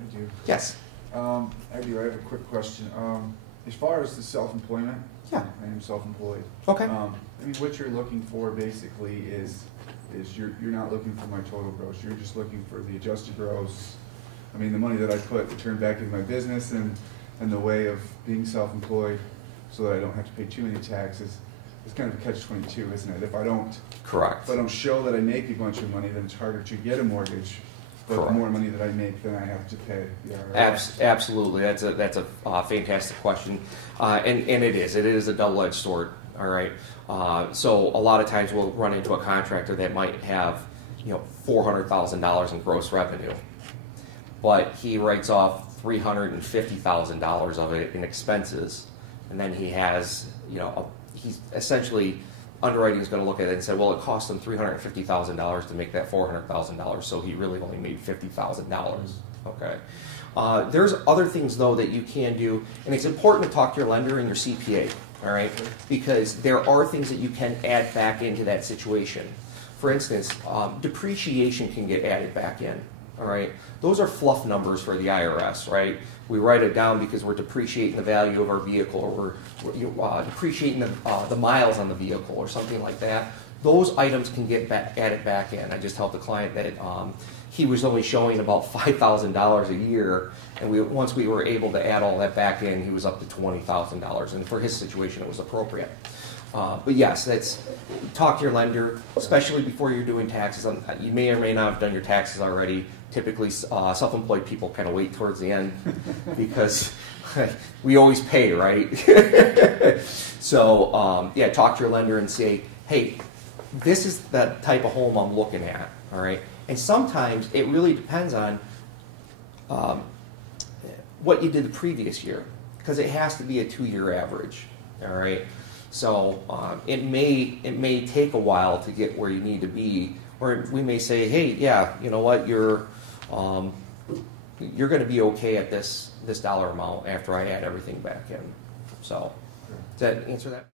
I do. Yes. I do. I have a quick question. As far as the self-employment, Yeah. I am self-employed. Okay. I mean, what you're looking for basically is you're not looking for my total gross. You're just looking for the adjusted gross. I mean, the money that I put to turn back into my business and the way of being self-employed, so that I don't have to pay too many taxes. It's kind of a catch-22, isn't it? If I don't show that I make a bunch of money, then it's harder to get a mortgage. But Correct. the more money that I make, then I have to pay the IRS. Absolutely, that's a fantastic question, and it is a double-edged sword. All right, so a lot of times we'll run into a contractor that might have $400,000 in gross revenue, but he writes off $350,000 of it in expenses, and then he has he's essentially underwriting is going to look at it and say, well, it cost him $350,000 to make that $400,000, so he really only made $50,000. Okay. There's other things though that you can do, and it's important to talk to your lender and your CPA. All right, because there are things that you can add back into that situation. For instance, depreciation can get added back in. All right, those are fluff numbers for the IRS, right? We write it down because we're depreciating the value of our vehicle, or we're depreciating the miles on the vehicle, or something like that. Those items can get added back in. I just helped a client that he was only showing about $5,000 a year, and once we were able to add all that back in, he was up to $20,000, and for his situation, it was appropriate. But yes, talk to your lender, especially before you're doing taxes. You may or may not have done your taxes already. Typically, self-employed people kind of wait towards the end because we always pay, right? So, yeah, talk to your lender and say, hey, this is the type of home I'm looking at, all right? And sometimes it really depends on what you did the previous year, because it has to be a 2-year average, all right? So it may take a while to get where you need to be, or we may say, hey, yeah, you know what, you're going to be okay at this dollar amount after I add everything back in. So does that answer that?